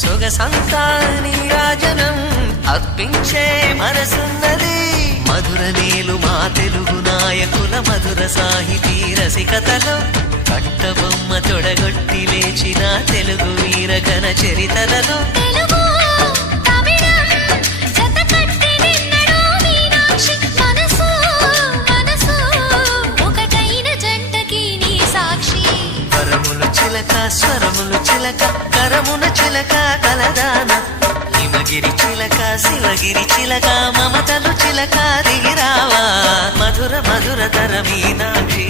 సొగసంతా నీరాజనం అర్పించే మనసున్నది మధుర నేలు మా తెలుగు నాయకుల మధుర సాహితీ రసికతలో కట్టబొమ్మ తొడగొట్టి లేచిన తెలుగు వీర ఘన చరితలలో చిలక స్వరములు చిలక కరమున చిలక కలదాన హిమగిరి చిలక శివగిరి చిలక మమతలు చిలక దిగిరావా మధుర మధుర తర మీనాక్షి